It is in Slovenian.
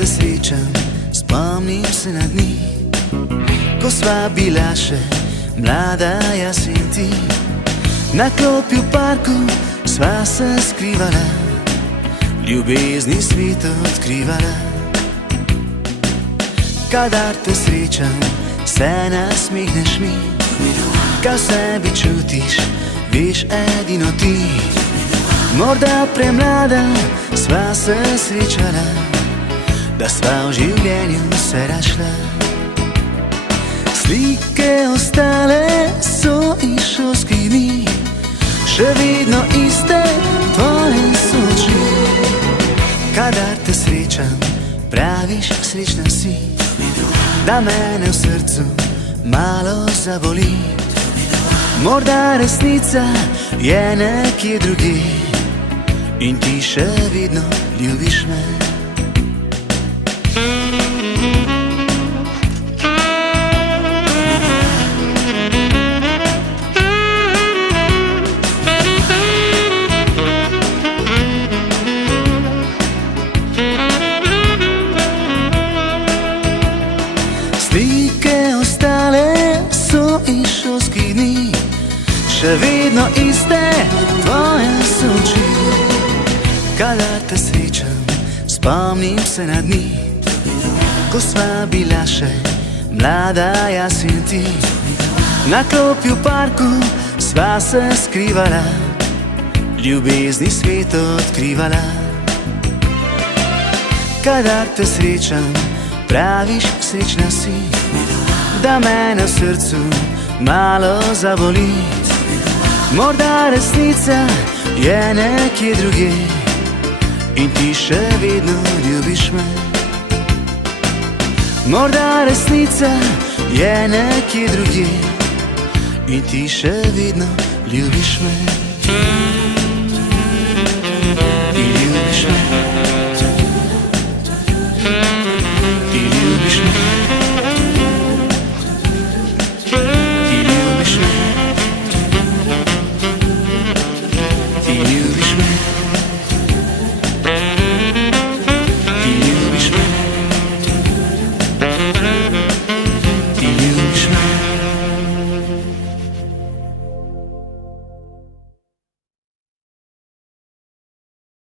te srečam, spomnim se na dni, ko sva bila še mlada, jaz in ti. Na klopi v parku sva se skrivala, ljubezni svet odkrivala. Kadar te srečam, se nasmehneš mi, kaj v sebi čutiš, veš edino ti. Morda premlada sva se srečala, da sva v življenju se razšla. Slike ostale so iz šolskih dni, še vedno iste tvoje so oči. Kadar te srečam, praviš srečna si, da mene v srcu malo zaboli. Morda resnica je nekje drugje in ti še vedno ljubiš me. Slike ostale so iz šolskih dni, še vedno iste tvoje so oči. Kadar te srečam, spomnim se na dni, ko sva bila še mlada, jaz in ti. Na klopi v parku sva se skrivala, ljubezni svet odkrivala. Kadar te srečam, praviš srečna si, da mene v srcu malo zaboli. Morda resnica je nekje drugje in ti še vedno ljubiš me. Morda resnica je nekje drugje in ti še vedno ljubiš me. In ljubiš me.